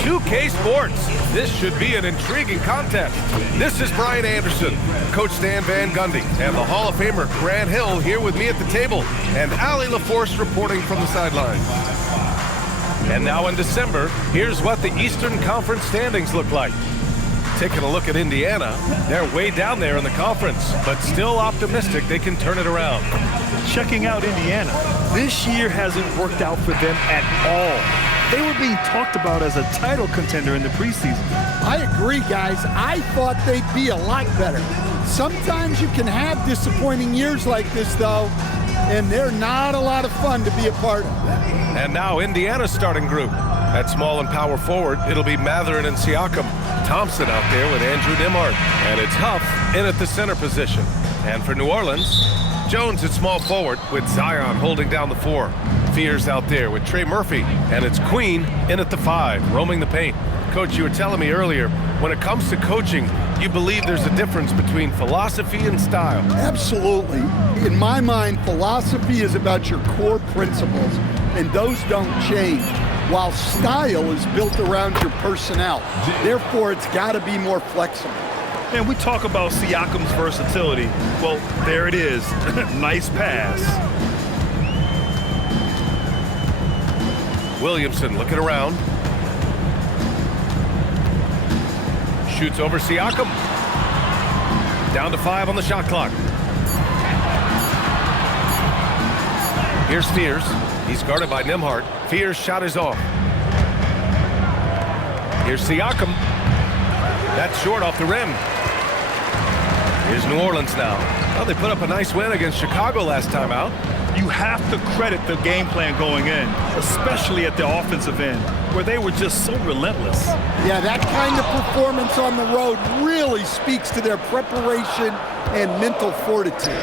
2K Sports. This should be an intriguing contest. This is Brian Anderson, Coach Stan Van Gundy, and the Hall of Famer Grant Hill here with me at the table, and Allie LaForce reporting from the sideline. And now in December, here's what the Eastern Conference standings look like. Taking a look at Indiana, they're way down there in the conference, but still optimistic they can turn it around. Checking out Indiana, this year hasn't worked out for them at all. They were being talked about as a title contender in the preseason. I agree, guys. I thought they'd be a lot better. Sometimes you can have disappointing years like this, though, and they're not a lot of fun to be a part of. And now Indiana's starting group. At small and power forward, it'll be Mathurin and Siakam. Thompson out there with Andrew Nembhard. And it's Huff in at the center position. And for New Orleans, Jones at small forward with Zion holding down the 4. Fears out there with Trey Murphy, and it's Queen in at the 5, roaming the paint. Coach, you were telling me earlier, when it comes to coaching, you believe there's a difference between philosophy and style. Absolutely. In my mind, philosophy is about your core principles, and those don't change, while style is built around your personnel. Therefore, it's got to be more flexible. And we talk about Siakam's versatility. Well, there it is. Nice pass. Williamson looking around. Shoots over Siakam. Down to 5 on the shot clock. Here's Fears. He's guarded by Nembhard. Fears' shot is off. Here's Siakam. That's short off the rim. Here's New Orleans now. Well, they put up a nice win against Chicago last time out. You have to credit the game plan going in, especially at the offensive end, where they were just so relentless. Yeah, that kind of performance on the road really speaks to their preparation and mental fortitude.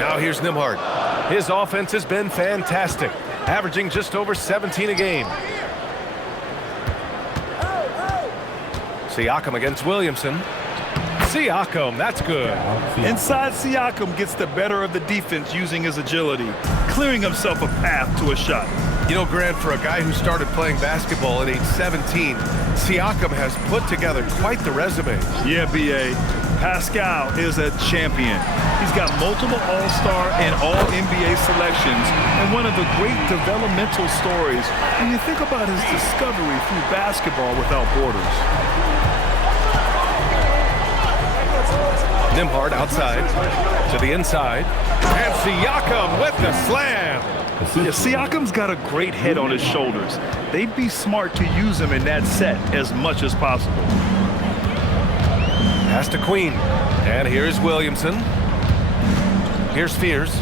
Now here's Nembhard. His offense has been fantastic, averaging just over 17 a game. Siakam against Williamson. Siakam, that's good. Inside, Siakam gets the better of the defense using his agility, clearing himself a path to a shot. You know, Grant, for a guy who started playing basketball at age 17, Siakam has put together quite the resume. Yeah, B.A. Pascal is a champion. He's got multiple All-Star and All-NBA selections, and one of the great developmental stories when you think about his discovery through basketball without borders. Nembhard outside to the inside, and Siakam with the slam. Yeah, Siakam's got a great head on his shoulders. They'd be smart to use him in that set as much as possible. Pass to Queen, and here's Williamson. Here's Fears.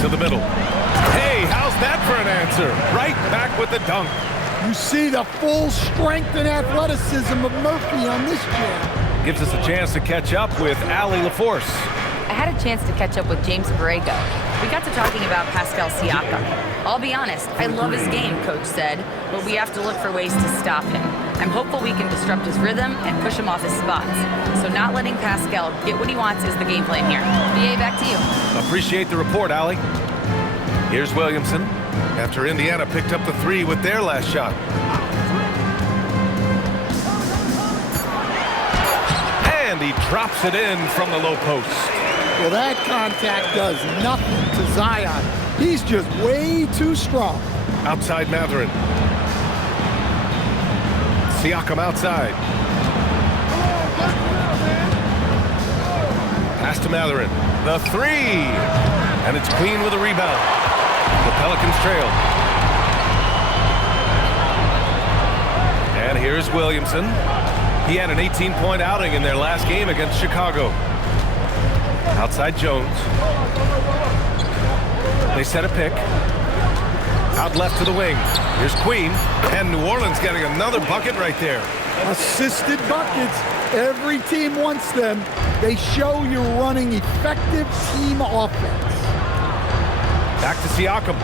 To the middle. Hey, how's that for an answer? Right back with the dunk. You see the full strength and athleticism of Murphy on this jam. Gives us a chance to catch up with Allie LaForce. I had a chance to catch up with James Borrego. We got to talking about Pascal Siakam. I'll be honest, I love his game, Coach said, but we have to look for ways to stop him. I'm hopeful we can disrupt his rhythm and push him off his spots. So not letting Pascal get what he wants is the game plan here. BA, back to you. Appreciate the report, Allie. Here's Williamson after Indiana picked up the 3 with their last shot. And he drops it in from the low post. Well, that contact does nothing to Zion. He's just way too strong. Outside Mathurin. Siakam outside. Pass to Mathurin. The 3. And it's Queen with a rebound. The Pelicans trail. And here's Williamson. He had an 18-point outing in their last game against Chicago. Outside Jones. They set a pick. Out left to the wing. Here's Queen. And New Orleans getting another bucket right there. Assisted buckets. Every team wants them. They show you're running effective team offense. Back to Siakam.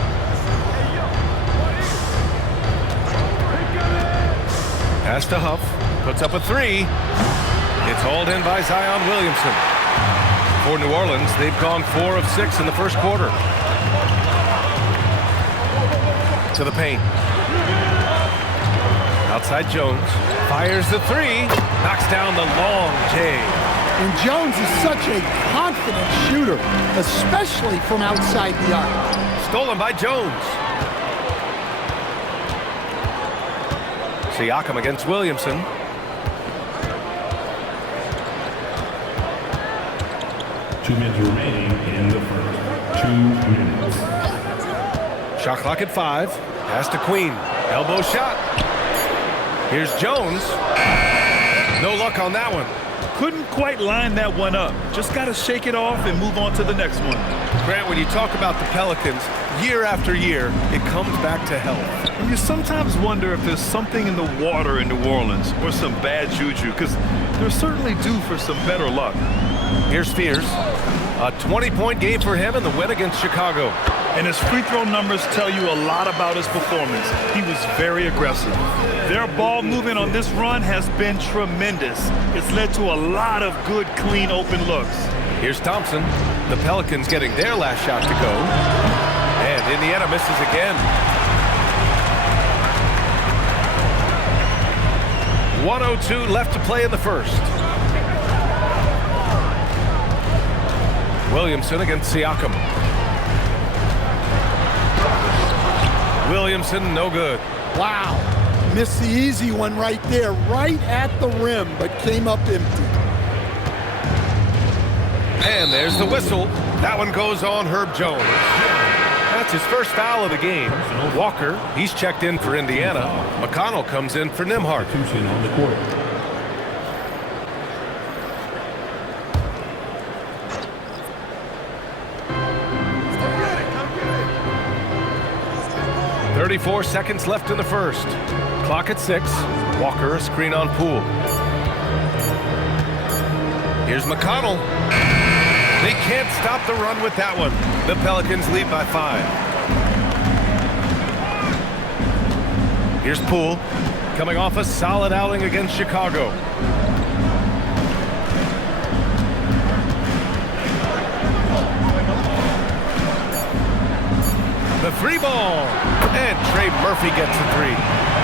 Pass to Huff. Puts up a 3. It's hauled in by Zion Williamson. For New Orleans, they've gone 4 of 6 in the first quarter. to the paint. Outside Jones. Fires the three. Knocks down the long J. And Jones is such a confident shooter, especially from outside the arc. Stolen by Jones. Siakam against Williamson. Two minutes remaining in the first. 2 minutes. Shot clock at 5. Pass to Queen. Elbow shot. Here's Jones. No luck on that one. Couldn't quite line that one up. Just got to shake it off and move on to the next one. Grant, when you talk about the Pelicans, year after year, it comes back to health. And you sometimes wonder if there's something in the water in New Orleans or some bad juju, because they're certainly due for some better luck. Here's Fears. A 20-point game for him in the win against Chicago. And his free throw numbers tell you a lot about his performance. He was very aggressive. Their ball movement on this run has been tremendous. It's led to a lot of good, clean, open looks. Here's Thompson. The Pelicans getting their last shot to go. And Indiana misses again. 1:02 left to play in the first. Williamson against Siakam. Williamson, no good. Wow. Missed the easy one right there, right at the rim, but came up empty. And there's the whistle. That one goes on Herb Jones. That's his first foul of the game. Walker, he's checked in for Indiana. McConnell comes in for Nembhard. Tucson on the court. .34 seconds left in the first. Clock at 6. Walker, a screen on Poole. Here's McConnell. They can't stop the run with that one. The Pelicans lead by 5. Here's Poole, coming off a solid outing against Chicago. The free ball. And Trey Murphy gets the 3.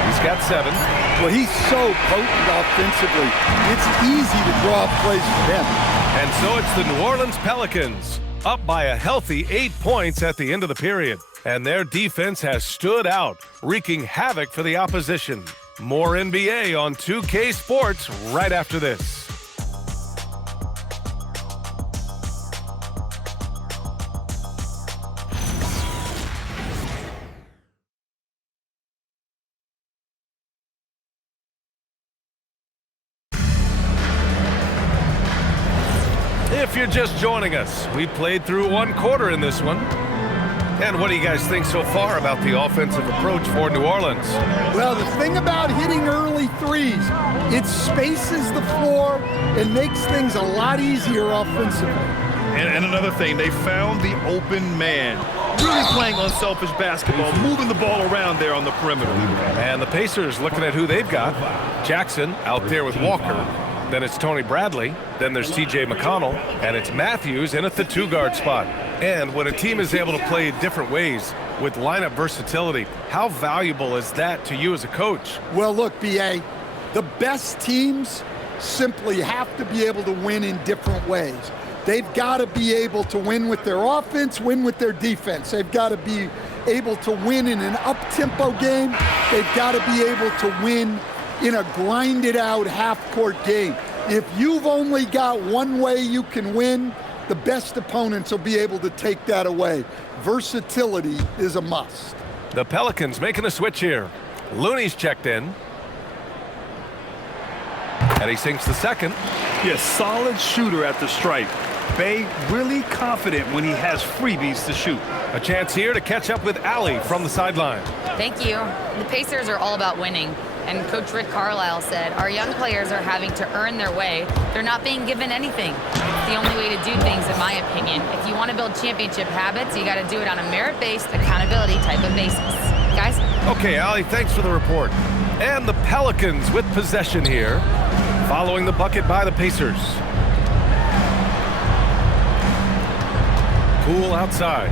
He's got 7. Well, he's so potent offensively. It's easy to draw plays for him. And so it's the New Orleans Pelicans, up by a healthy 8 points at the end of the period. And their defense has stood out, wreaking havoc for the opposition. More NBA on 2K Sports right after this. If you're just joining us, we played through 1 quarter in this one. And what do you guys think so far about the offensive approach for New Orleans? Well, the thing about hitting early threes, it spaces the floor and makes things a lot easier offensively. And another thing, they found the open man. Really playing unselfish basketball, moving the ball around there on the perimeter. And the Pacers looking at who they've got. Jackson out there with Walker. Then it's Tony Bradley. Then there's T.J. McConnell. And it's Matthews in at the 2-guard spot. And when a team is able to play different ways with lineup versatility, how valuable is that to you as a coach? Well, look, B.A., the best teams simply have to be able to win in different ways. They've got to be able to win with their offense, win with their defense. They've got to be able to win in an up-tempo game. They've got to be able to win in a grinded-out half-court game. If you've only got one way you can win, the best opponents will be able to take that away. Versatility is a must. The Pelicans making a switch here. Looney's checked in. And he sinks the second. Yes, solid shooter at the stripe. Bay really confident when he has freebies to shoot. A chance here to catch up with Allie from the sideline. Thank you. The Pacers are all about winning. And Coach Rick Carlisle said, our young players are having to earn their way. They're not being given anything. It's the only way to do things, in my opinion. If you want to build championship habits, you got to do it on a merit-based, accountability type of basis. Guys? Okay, Allie, thanks for the report. And the Pelicans with possession here, following the bucket by the Pacers. Poole outside.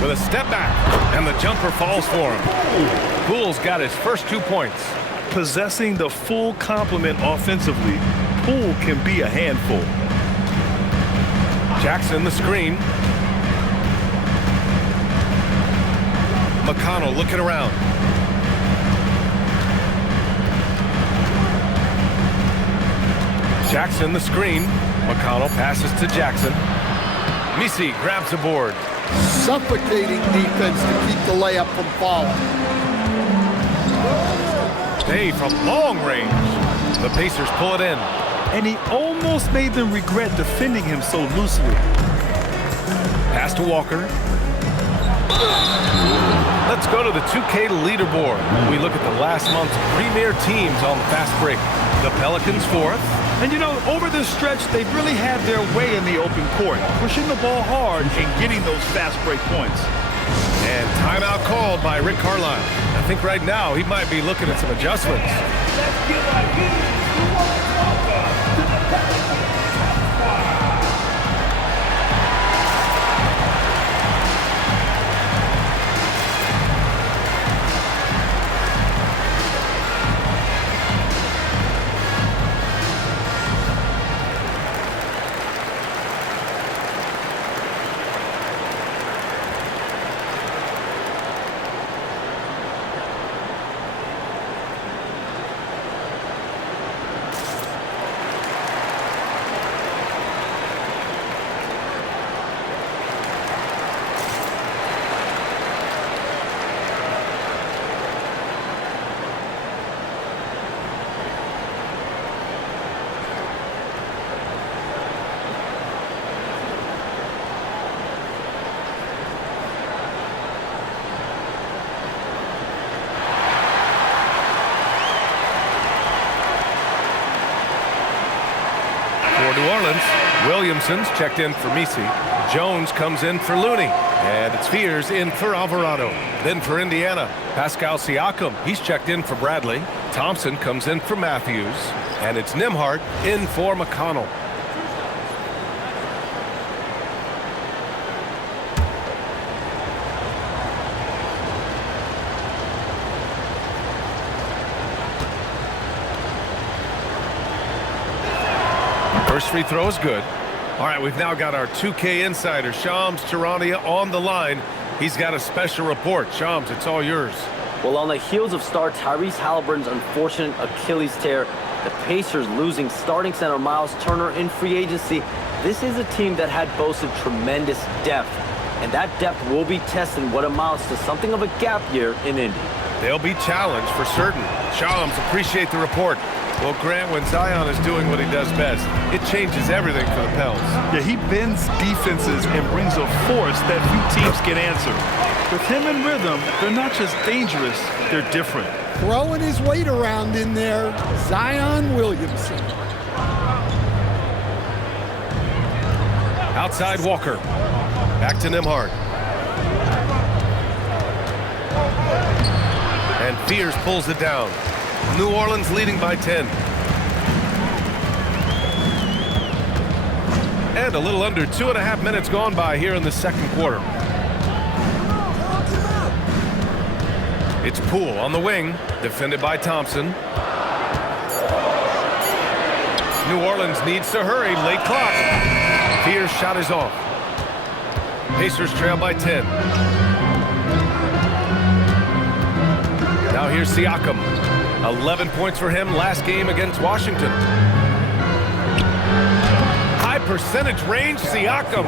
with a step back, and the jumper falls for him. Poole's got his first 2 points. Possessing the full complement offensively, Poole can be a handful. Jackson the screen. McConnell looking around. Jackson the screen. McConnell passes to Jackson. Misi grabs the board. Suffocating defense to keep the layup from falling. Day from long range. The Pacers pull it in. And he almost made them regret defending him so loosely. Pass to Walker. Let's go to the 2K leaderboard. We look at the last month's premier teams on the fast break. The Pelicans 4th. And you know, over this stretch, they've really had their way in the open court, pushing the ball hard and getting those fast break points. And timeout called by Rick Carlisle. I think right now he might be looking at some adjustments. For New Orleans, Williamson's checked in for Misi. Jones comes in for Looney. And it's Fears in for Alvarado. Then for Indiana, Pascal Siakam. He's checked in for Bradley. Thompson comes in for Matthews. And it's Nembhard in for McConnell. First free throw is good. All right, we've now got our 2K insider, Shams Charania, on the line. He's got a special report. Shams, it's all yours. Well, on the heels of star Tyrese Halliburton's unfortunate Achilles tear, the Pacers losing starting center Miles Turner in free agency, this is a team that had boasted tremendous depth. And that depth will be tested in what amounts to something of a gap year in Indy. They'll be challenged for certain. Shams, appreciate the report. Well, Grant, when Zion is doing what he does best, it changes everything for the Pels. Yeah, he bends defenses and brings a force that few teams can answer. With him in rhythm, they're not just dangerous, they're different. Throwing his weight around in there, Zion Williamson. Outside Walker. Back to Nembhard. And Fears pulls it down. New Orleans leading by 10. And a little under 2.5 minutes gone by here in the second quarter. It's Poole on the wing, defended by Thompson. New Orleans needs to hurry, late clock. Fears shot is off. Pacers trail by 10. Now here's Siakam. 11 points for him last game against Washington. High percentage range, Siakam.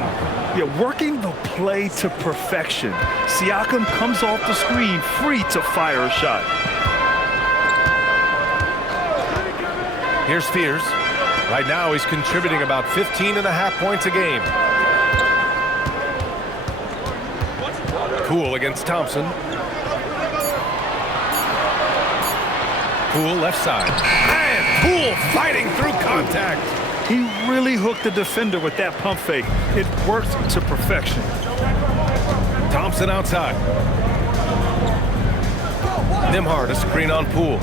Yeah, working the play to perfection. Siakam comes off the screen free to fire a shot. Here's Fears. Right now he's contributing about 15.5 points a game. Poole against Thompson. Poole left side. And Poole fighting through contact. He really hooked the defender with that pump fake. It worked to perfection. Thompson outside. Nembhard, a screen on Poole.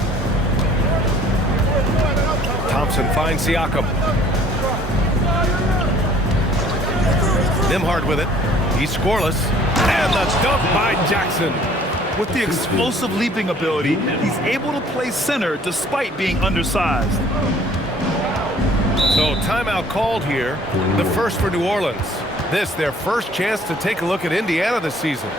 Thompson finds Siakam. Nembhard with it. He's scoreless. And the dunk by Jackson. With the explosive leaping ability, he's able to play center despite being undersized. So timeout called here, the first for New Orleans. This their first chance to take a look at Indiana this season.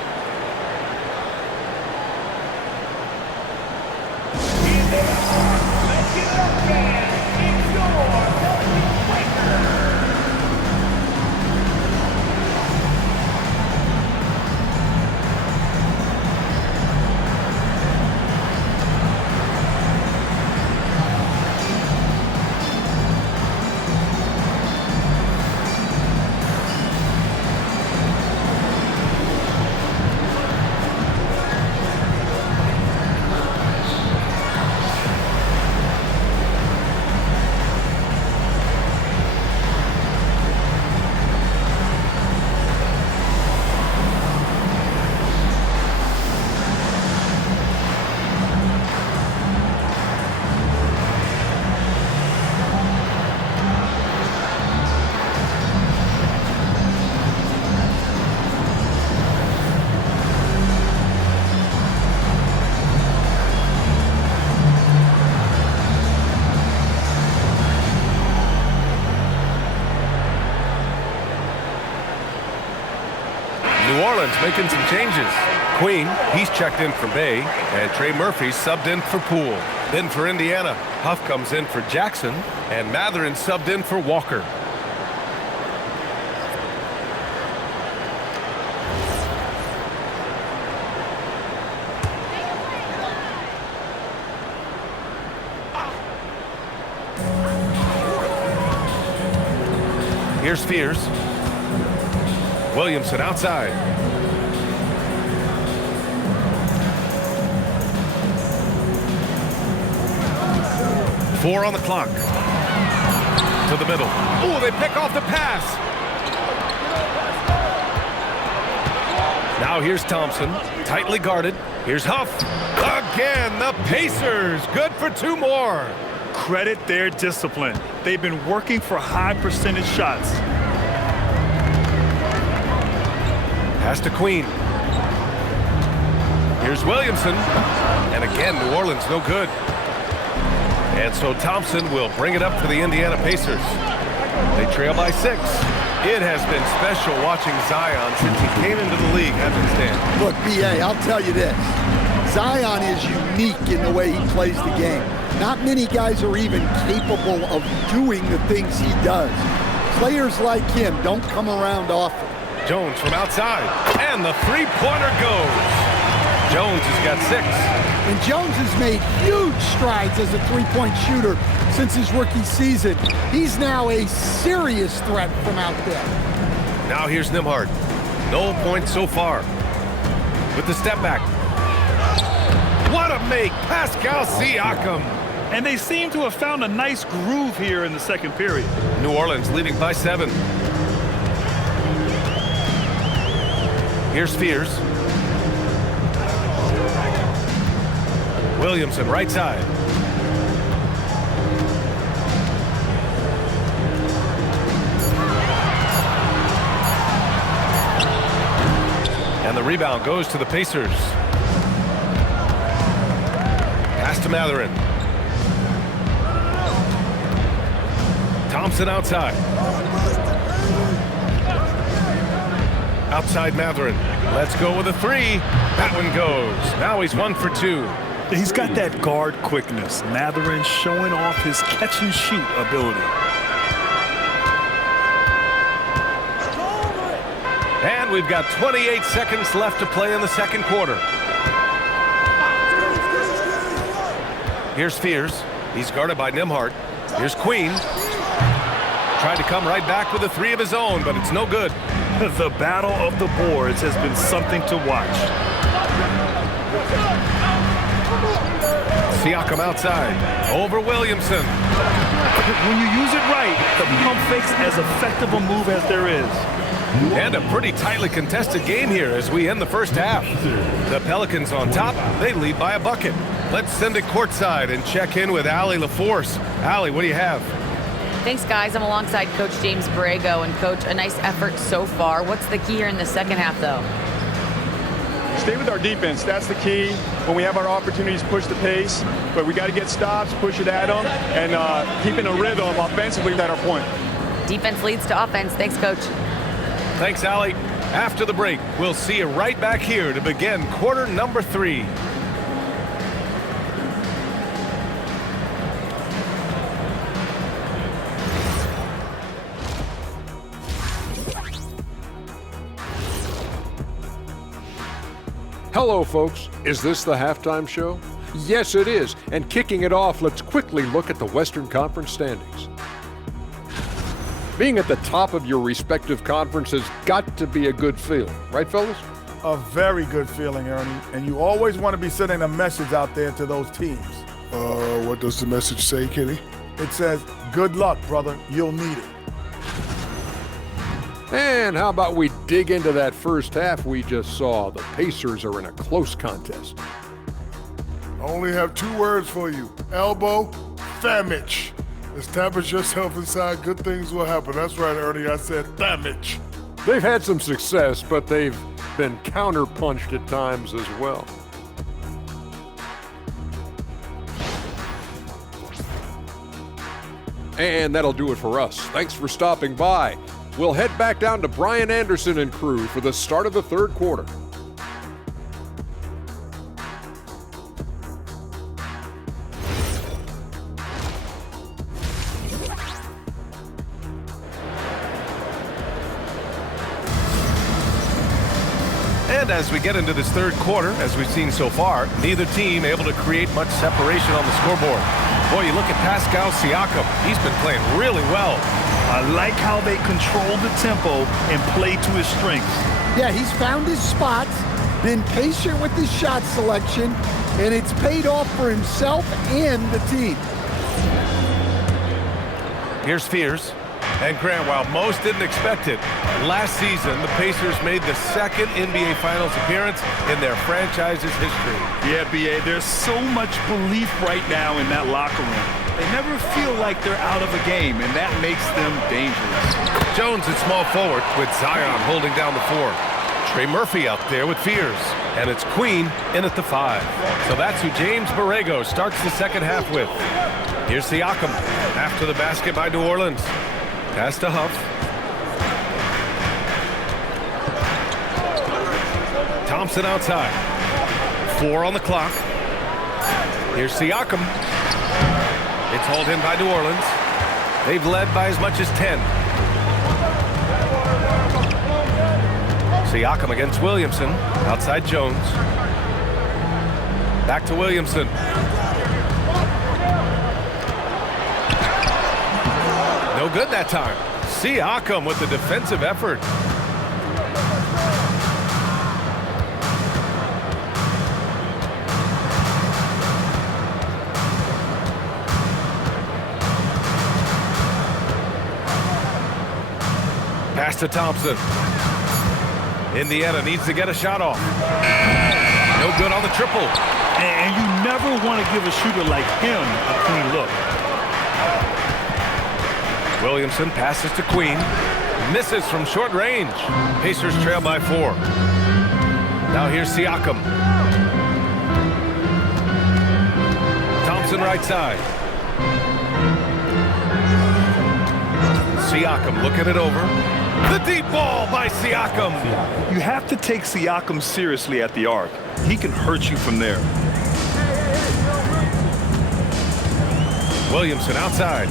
New Orleans making some changes. Queen, he's checked in for Bay, and Trey Murphy subbed in for Poole. Then for Indiana, Huff comes in for Jackson, and Matherin subbed in for Walker. Here's Fears. Williamson outside. Four on the clock. To the middle. Oh, they pick off the pass. Now here's Thompson. Tightly guarded. Here's Huff. Again, the Pacers. Good for two more. Credit their discipline. They've been working for high percentage shots. Pass to Queen. Here's Williamson. And again, New Orleans no good. And so Thompson will bring it up for the Indiana Pacers. They trail by 6. It has been special watching Zion since he came into the league, hasn't it, Stan? Look, B.A., I'll tell you this. Zion is unique in the way he plays the game. Not many guys are even capable of doing the things he does. Players like him don't come around often. Jones from outside, and the three-pointer goes. Jones has got 6. And Jones has made huge strides as a three-point shooter since his rookie season. He's now a serious threat from out there. Now here's Nembhard. No points so far. With the step back. What a make, Pascal Siakam. And they seem to have found a nice groove here in the second period. New Orleans leading by 7. Here's Fears. Williamson, right side. And the rebound goes to the Pacers. Pass to Matherin. Thompson outside. Outside Matherin. Let's go with a 3. That one goes. Now he's 1 for 2. He's got that guard quickness. Matherin showing off his catch-and-shoot ability. And we've got 28 seconds left to play in the second quarter. Here's Fears. He's guarded by Nembhard. Here's Queen. Tried to come right back with a 3 of his own, but it's no good. The battle of the boards has been something to watch. Siakam outside. Over Williamson. When you use it right, the pump fake's as effective a move as there is. And a pretty tightly contested game here as we end the first half. The Pelicans on top. They lead by a bucket. Let's send it courtside and check in with Allie LaForce. Allie, what do you have? Thanks, guys. I'm alongside Coach James Borrego. And, Coach, a nice effort so far. What's the key here in the second half, though? Stay with our defense. That's the key. When we have our opportunities, push the pace. But we got to get stops, push it at them, and keeping a rhythm offensively at our point. Defense leads to offense. Thanks, Coach. Thanks, Allie. After the break, we'll see you right back here to begin quarter number 3. Hello, folks. Is this the halftime show? Yes, it is. And kicking it off, let's quickly look at the Western Conference standings. Being at the top of your respective conference has got to be a good feeling. Right, fellas? A very good feeling, Ernie. And you always want to be sending a message out there to those teams. What does the message say, Kenny? It says, good luck, brother. You'll need it. And how about we dig into that first half we just saw? The Pacers are in a close contest. I only have 2 words for you. Elbow, damage. Establish yourself inside, good things will happen. That's right, Ernie, I said damage. They've had some success, but they've been counterpunched at times as well. And that'll do it for us. Thanks for stopping by. We'll head back down to Brian Anderson and crew for the start of the third quarter. And as we get into this third quarter, as we've seen so far, neither team able to create much separation on the scoreboard. Boy, you look at Pascal Siakam. He's been playing really well. I like how they control the tempo and play to his strengths. Yeah, he's found his spots, been patient with his shot selection, and it's paid off for himself and the team. Here's Fears. And Grant, while most didn't expect it, last season the Pacers made the second NBA Finals appearance in their franchise's history. Yeah, B.A., there's so much belief right now in that locker room. They never feel like they're out of a game, and that makes them dangerous. Jones at small forward with Zion holding down the 4. Trey Murphy out there with Fears. And it's Queen in at the 5. So that's who James Borrego starts the second half with. Here's Siakam after the basket by New Orleans. Pass to Huff. Thompson outside. 4 on the clock. Here's Siakam. It's hauled in by New Orleans. They've led by as much as 10. Siakam against Williamson. Outside Jones. Back to Williamson. No good that time. Siakam with the defensive effort. Pass to Thompson. Indiana needs to get a shot off. No good on the triple. And you never want to give a shooter like him a clean look. Williamson passes to Queen. Misses from short range. Pacers trail by 4. Now here's Siakam. Thompson right side. Siakam looking it over. The deep ball by Siakam. You have to take Siakam seriously at the arc. He can hurt you from there. Williamson outside.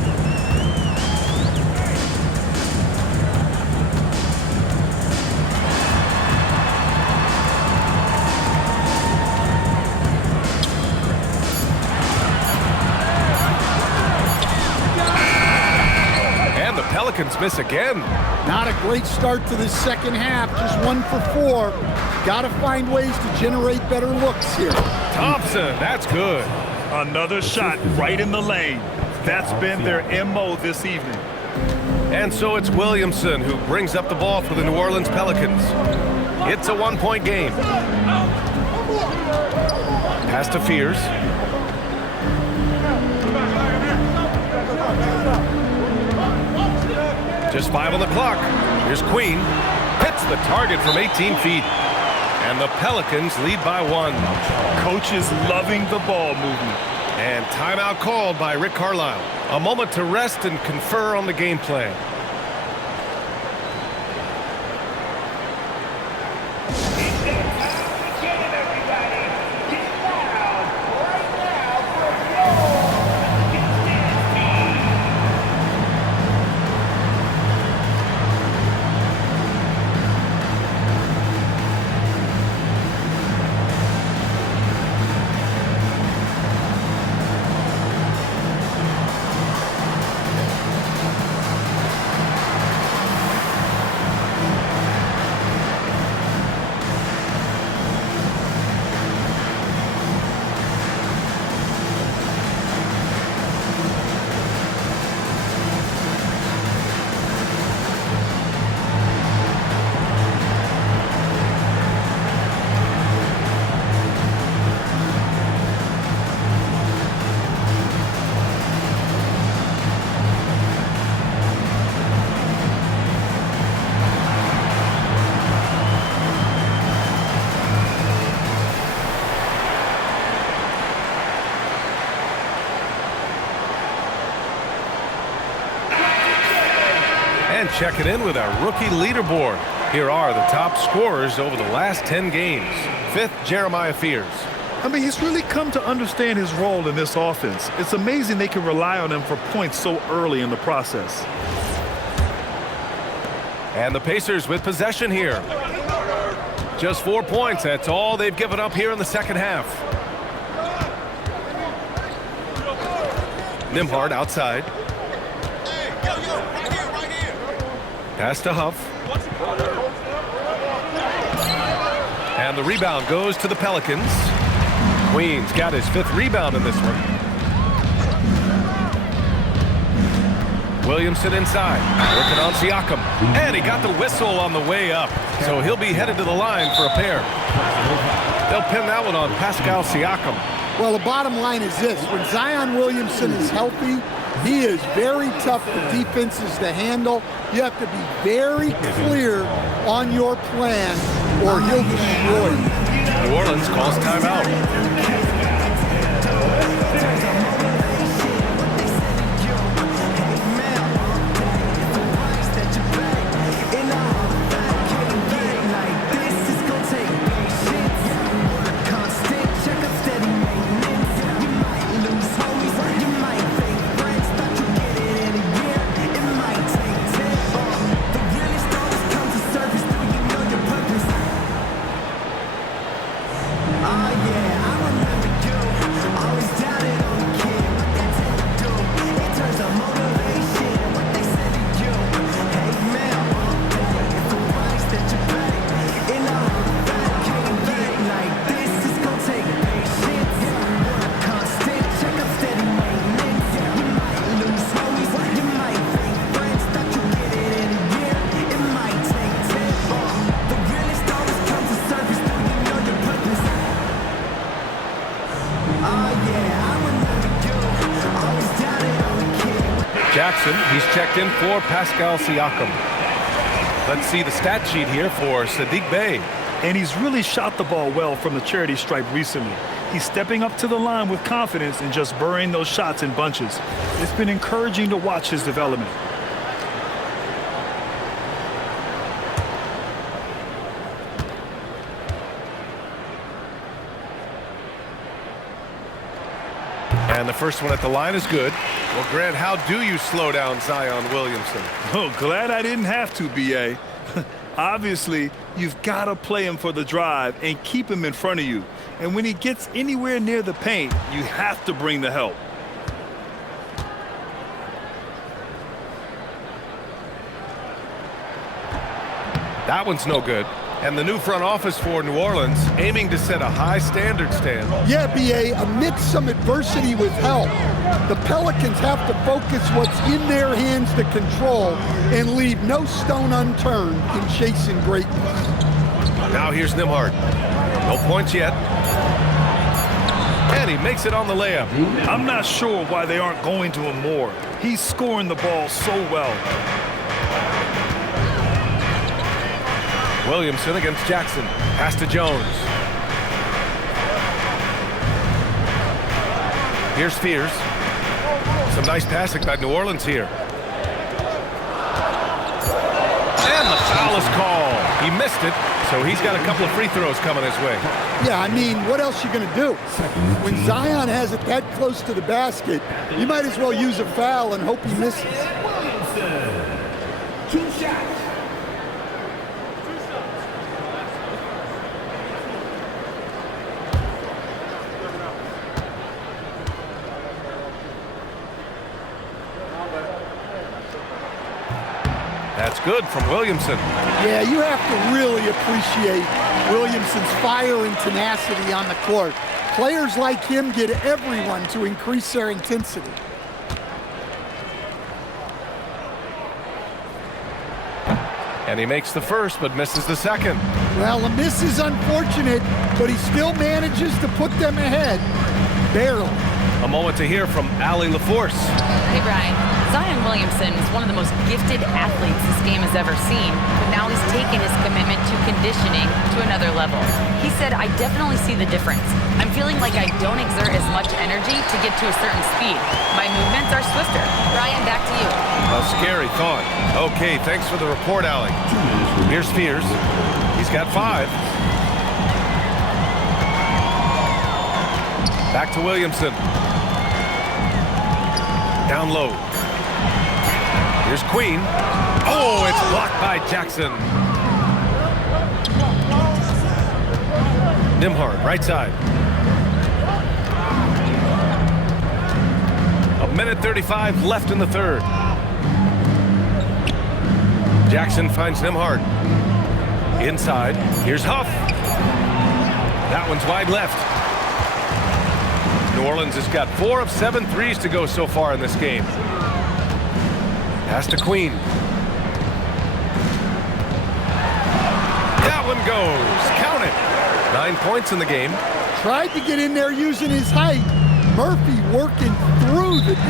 And the Pelicans miss again. Not a great start to the second half, just 1 for 4. Got to find ways to generate better looks here. Thompson, that's good. Another shot right in the lane. That's been their MO this evening. And so it's Williamson who brings up the ball for the New Orleans Pelicans. It's a 1-point game. Pass to Fears. Just 5 on the clock. Here's Queen. Hits the target from 18 feet. And the Pelicans lead by 1. Coach is loving the ball movement. And timeout called by Rick Carlisle. A moment to rest and confer on the game plan. And checking in with our rookie leaderboard. Here are the top scorers over the last 10 games. 5th, Jeremiah Fears. I mean, he's really come to understand his role in this offense. It's amazing they can rely on him for points so early in the process. And the Pacers with possession here. Just 4 points. That's all they've given up here in the second half. Nembhard outside. Pass to Huff. And the rebound goes to the Pelicans. Queen's got his 5th rebound in this one. Williamson inside. Working on Siakam. And he got the whistle on the way up. So he'll be headed to the line for a pair. They'll pin that one on Pascal Siakam. Well, the bottom line is this. When Zion Williamson is healthy, he is very tough for defenses to handle. You have to be very clear on your plan or he'll destroy you. New Orleans calls timeout. Jackson, he's checked in for Pascal Siakam. Let's see the stat sheet here for Saddiq Bey. And he's really shot the ball well from the charity stripe recently. He's stepping up to the line with confidence and just burying those shots in bunches. It's been encouraging to watch his development. And the first one at the line is good. Well, Grant, how do you slow down Zion Williamson? Oh, glad I didn't have to, B.A. Obviously, you've got to play him for the drive and keep him in front of you. And when he gets anywhere near the paint, you have to bring the help. That one's no good. And the new front office for New Orleans aiming to set a high standard, Stan. Yeah, B.A., amidst some adversity with help, the Pelicans have to focus what's in their hands to control and leave no stone unturned in chasing greatness. Now here's Nembhard. No points yet. And he makes it on the layup. I'm not sure why they aren't going to him more. He's scoring the ball so well. Williamson against Jackson. Pass to Jones. Here's Fears. Some nice passing by New Orleans here. And the foul is called. He missed it, so he's got a couple of free throws coming his way. Yeah, I mean, what else you going to do? When Zion has it that close to the basket, you might as well use a foul and hope he misses. Two shots. That's good from Williamson. Yeah, you have to really appreciate Williamson's fire and tenacity on the court. Players like him get everyone to increase their intensity. And he makes the first, but misses the second. Well, the miss is unfortunate, but he still manages to put them ahead. Barely. A moment to hear from Allie LaForce. Hey, Brian. Zion Williamson is one of the most gifted athletes this game has ever seen, but now he's taken his commitment to conditioning to another level. He said, I definitely see the difference. I'm feeling like I don't exert as much energy to get to a certain speed. My movements are swifter. Brian, back to you. A scary thought. Okay, thanks for the report, Allie. Here's Fears. He's got 5. Back to Williamson. Down low. Here's Queen. Oh, it's blocked by Jackson. Nembhard, right side. A minute 35 left in the third. Jackson finds Nembhard. Inside. Here's Huff. That one's wide left. New Orleans has got 4 of 7 threes to go so far in this game. Pass to Queen. That one goes. Count it. 9 points in the game. Tried to get in there using his height. Murphy working through the defense.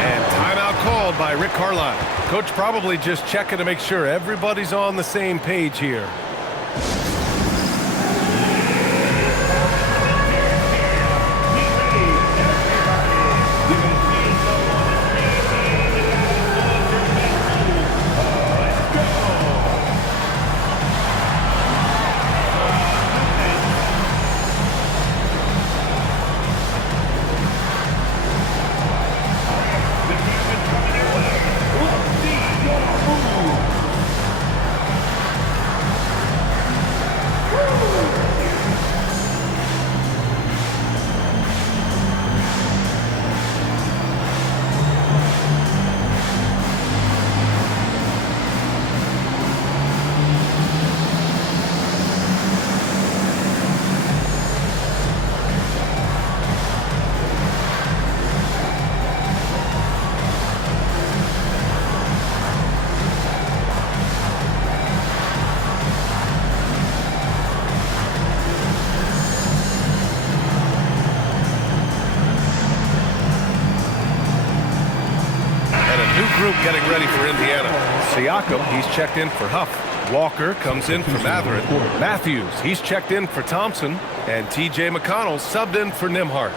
And timeout called by Rick Carlisle. Coach probably just checking to make sure everybody's on the same page here. Group getting ready for Indiana. Siakam, he's checked in for Huff. Walker comes in for Matherin. Matthews, he's checked in for Thompson. And T.J. McConnell subbed in for Nembhard.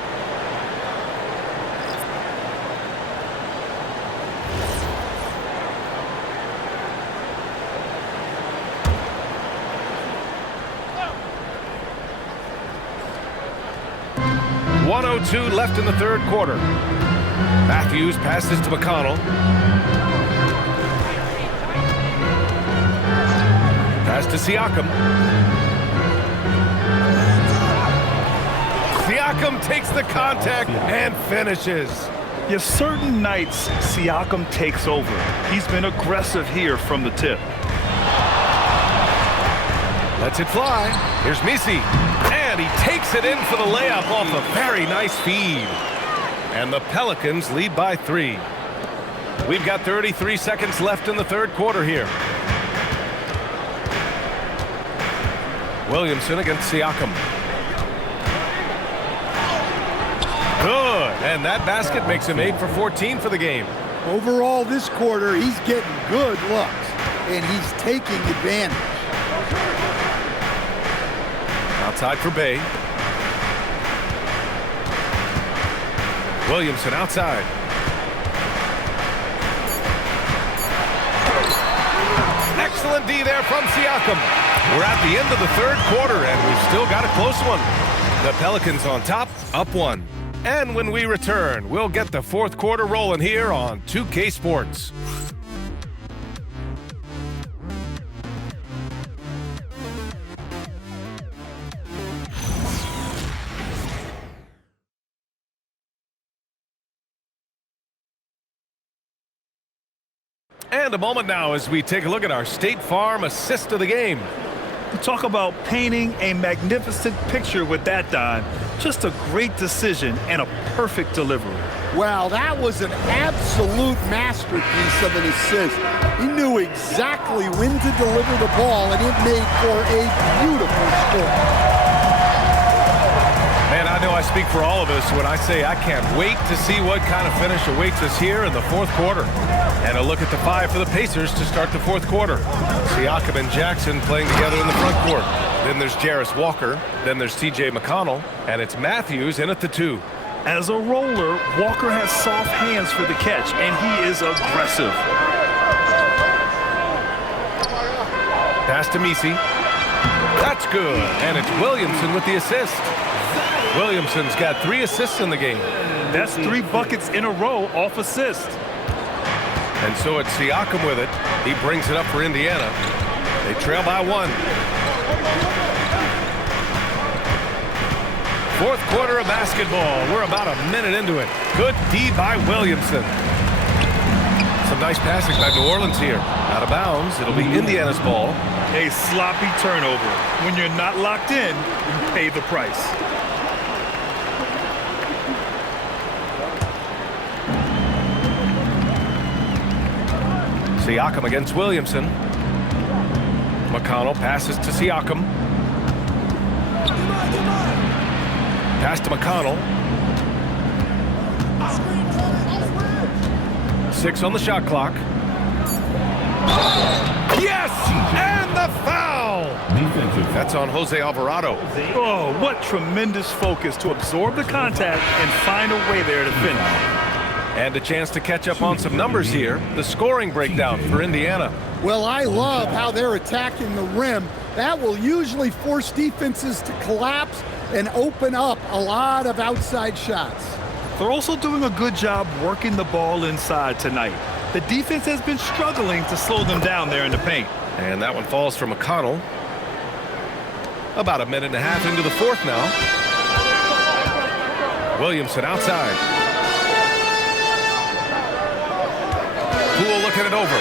.102 left in the third quarter. Matthews passes to McConnell. Pass to Siakam. Siakam takes the contact and finishes. Yeah, certain nights, Siakam takes over. He's been aggressive here from the tip. Lets it fly. Here's Misi. And he takes it in for the layup off a very nice feed. And the Pelicans lead by 3. We've got 33 seconds left in the third quarter here. Williamson against Siakam. Good. And that basket makes him 8 for 14 for the game. Overall, this quarter, he's getting good looks, and he's taking advantage. outside for Bay. Williamson outside. Excellent D there from Siakam. We're at the end of the third quarter, and we've still got a close one. The Pelicans on top, up 1. And when we return, we'll get the fourth quarter rolling here on 2K Sports. And a moment now as we take a look at our State Farm assist of the game. Talk about painting a magnificent picture with that, Don. Just a great decision and a perfect delivery. Well, that was an absolute masterpiece of an assist. He knew exactly when to deliver the ball, and it made for a beautiful score. Man, I know I speak for all of us when I say I can't wait to see what kind of finish awaits us here in the fourth quarter. And a look at the 5 for the Pacers to start the fourth quarter. Siakam and Jackson playing together in the front court. Then there's Jarris Walker. Then there's T.J. McConnell. And it's Matthews in at the 2. As a roller, Walker has soft hands for the catch, and he is aggressive. Pass to Messi. That's good. And it's Williamson with the assist. Williamson's got 3 assists in the game. That's 3 buckets in a row off assist. And so it's Siakam with it. He brings it up for Indiana. They trail by 1. Fourth quarter of basketball. We're about a minute into it. Good D by Williamson. Some nice passing by New Orleans here. Out of bounds. It'll be Indiana's ball. A sloppy turnover. When you're not locked in, you pay the price. Siakam against Williamson. McConnell passes to Siakam. Pass to McConnell. 6 on the shot clock. Yes! And the foul! That's on Jose Alvarado. Oh, what tremendous focus to absorb the contact and find a way there to finish. And a chance to catch up on some numbers here. The scoring breakdown for Indiana. Well, I love how they're attacking the rim. That will usually force defenses to collapse and open up a lot of outside shots. They're also doing a good job working the ball inside tonight. The defense has been struggling to slow them down there in the paint. And that one falls for McConnell. About a minute and a half into the fourth now. Williamson outside. Poole looking it over.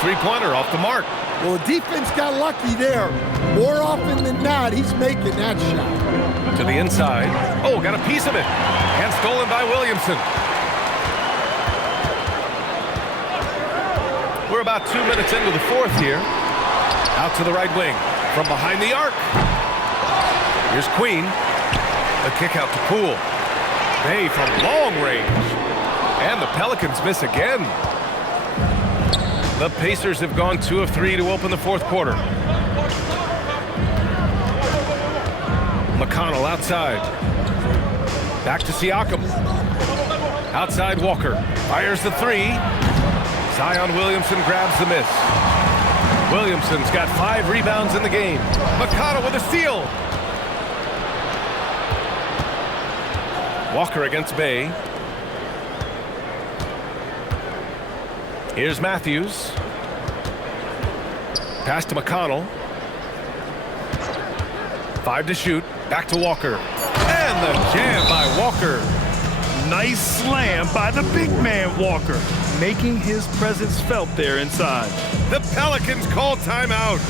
three-pointer off the mark. Well, the defense got lucky there. More often than not, he's making that shot. To the inside. Oh, got a piece of it. And stolen by Williamson. We're about 2 minutes into the fourth here. Out to the right wing. From behind the arc. Here's Queen. The kick out to Poole. Bay from long range. And the Pelicans miss again. The Pacers have gone 2 of 3 to open the fourth quarter. McConnell outside. Back to Siakam. Outside Walker. Fires the three. Zion Williamson grabs the miss. Williamson's got 5 rebounds in the game. McConnell with a steal. Walker against Bay. Here's Matthews. Pass to McConnell. 5 to shoot. Back to Walker. And the jam by Walker. Nice slam by the big man Walker, making his presence felt there inside. The Pelicans call timeout.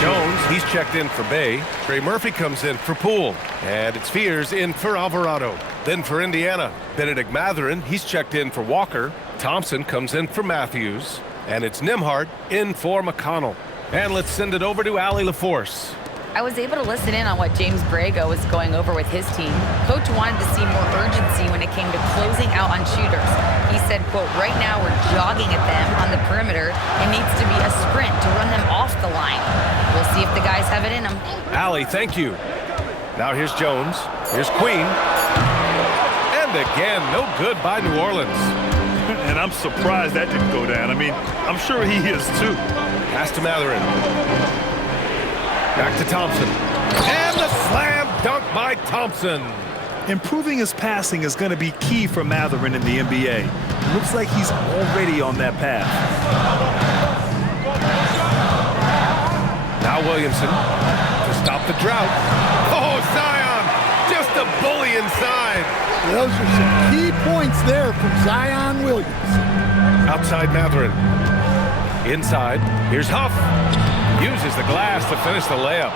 Jones, he's checked in for Bay. Trey Murphy comes in for Poole. And it's Fears in for Alvarado. Then for Indiana, Benedict Mathurin, he's checked in for Walker. Thompson comes in for Matthews. And it's Nembhard in for McConnell. And let's send it over to Allie LaForce. I was able to listen in on what James Borrego was going over with his team. Coach wanted to see more urgency when it came to closing out on shooters. He said, quote, right now we're jogging at them on the perimeter. It needs to be a sprint to run them off the line. We'll see if the guys have it in them. Allie, thank you. Now here's Jones. Here's Queen. And again, no good by New Orleans. And I'm surprised that didn't go down. I mean, I'm sure he is too. Pass to Mathurin. Back to Thompson. And the slam dunk by Thompson. Improving his passing is going to be key for Mathurin in the NBA. Looks like he's already on that path. Now Williamson to stop the drought. Oh, Zion, just a bully inside. Those are some key points there from Zion Williamson. Outside Mathurin. Inside, here's Huff. Uses the glass to finish the layup.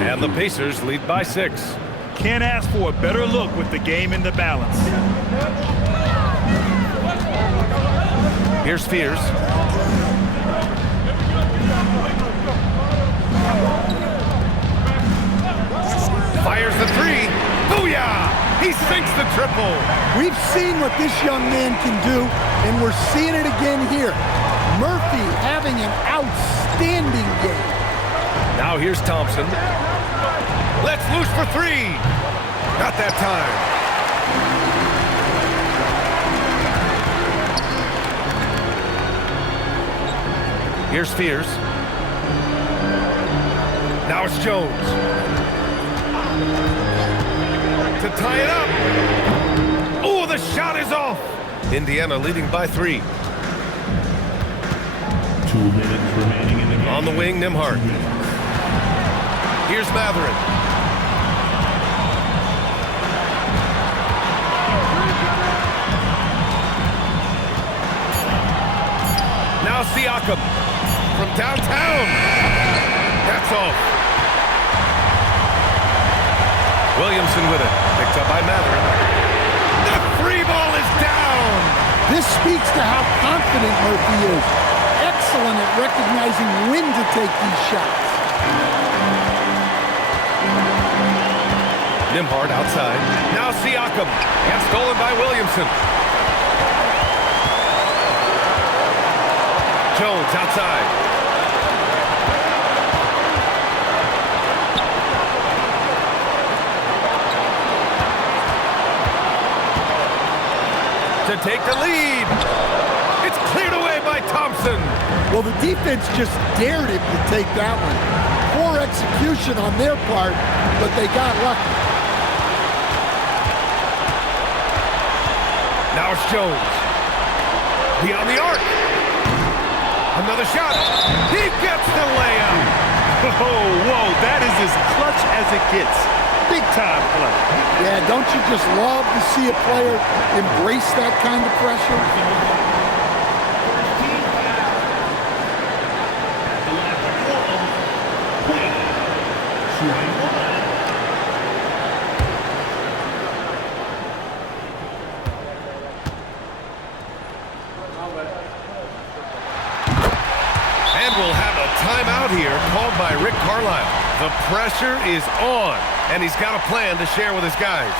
And the Pacers lead by 6. Can't ask for a better look with the game in the balance. Here's Fears. Fires the three. Booyah! He sinks the triple. We've seen what this young man can do, and we're seeing it again here. Murphy having an outstanding game. Now here's Thompson. Let's loose for 3. Not that time. Here's Fears. Now it's Jones. To tie it up. Oh, the shot is off. Indiana leading by 3. 2 minutes remaining in the game. On the wing, Nembhard. Here's Mathurin. Now Siakam from downtown. That's off. Williamson with it. Picked up by Mather. The free ball is down. This speaks to how confident Murphy is. Excellent at recognizing when to take these shots. Nembhard outside. Now Siakam. And stolen by Williamson. Jones outside. To take the lead. It's cleared away by Thompson. Well, the defense just dared him to take that one. Poor execution on their part, but they got lucky. Now it's Jones. Beyond the arc. Another shot. He gets the layup. Oh, whoa, that is as clutch as it gets. Big time play. Yeah, don't you just love to see a player embrace that kind of pressure? And we'll have a timeout here called by Rick Carlisle. The pressure is on, and he's got a plan to share with his guys.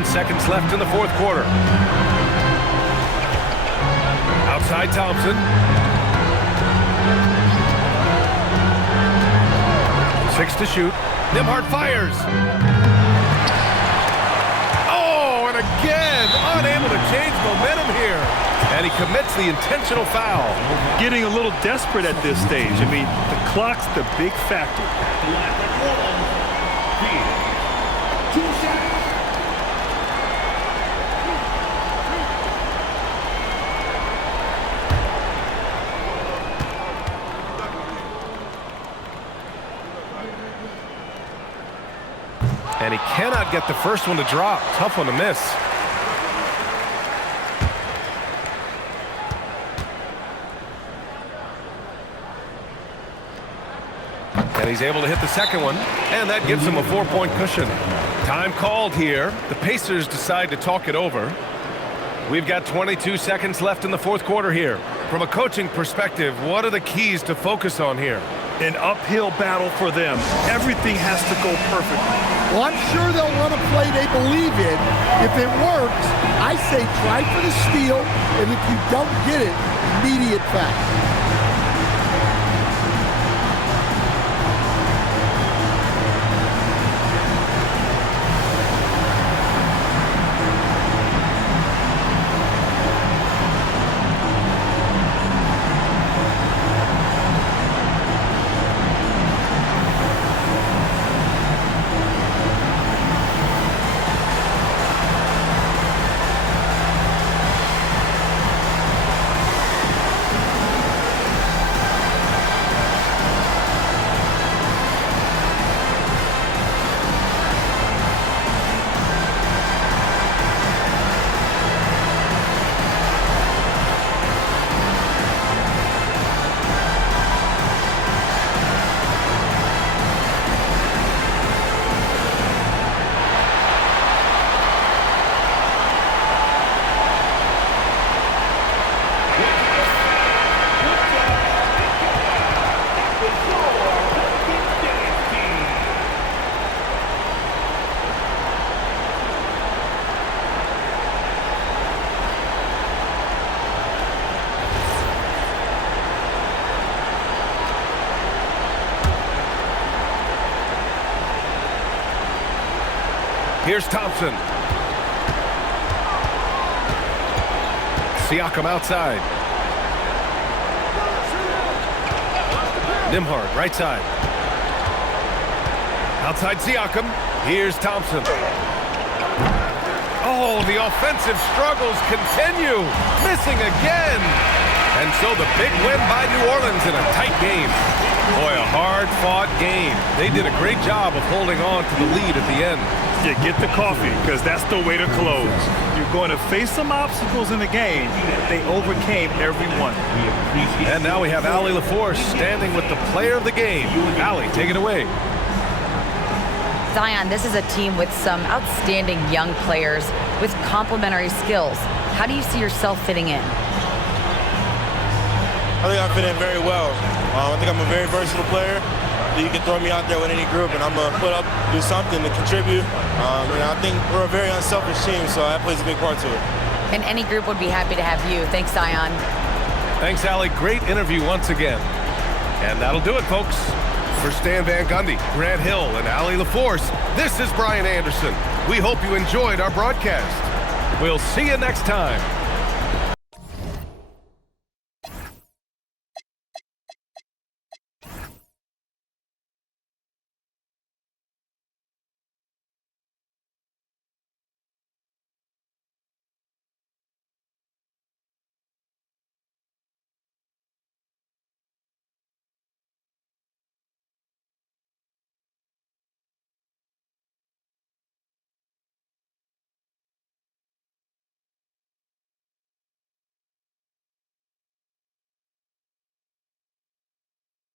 Seconds left in the fourth quarter. Outside Thompson. 6 to shoot. Nembhard fires. Oh, and again, unable to change momentum here. And he commits the intentional foul. Getting a little desperate at this stage. I mean, the clock's the big factor. And he cannot get the first one to drop. Tough one to miss. And he's able to hit the second one, and that gives him a 4-point cushion. Time called here. The Pacers decide to talk it over. We've got 22 seconds left in the fourth quarter here. From a coaching perspective, what are the keys to focus on here? An uphill battle for them. Everything has to go perfectly. Well, I'm sure they'll run a play they believe in. If it works, I say try for the steal, and if you don't get it, immediate foul. Here's Thompson. Siakam outside. Nembhard, right side. Outside Siakam. Here's Thompson. Oh, the offensive struggles continue. Missing again. And so the big win by New Orleans in a tight game. Boy, a hard-fought game. They did a great job of holding on to the lead at the end. Yeah, get the coffee, because that's the way to close. You're going to face some obstacles in the game. They overcame every one. And now we have Allie LaForce standing with the player of the game. Allie, take it away. Zion, this is a team with some outstanding young players with complementary skills. How do you see yourself fitting in? I think I fit in very well. I think I'm a very versatile player. You can throw me out there with any group, and I'm going to put up, do something to contribute. And I think we're a very unselfish team, so that plays a big part to it. And any group would be happy to have you. Thanks, Zion. Thanks, Allie. Great interview once again. And that'll do it, folks. For Stan Van Gundy, Grant Hill, and Allie LaForce, this is Brian Anderson. We hope you enjoyed our broadcast. We'll see you next time.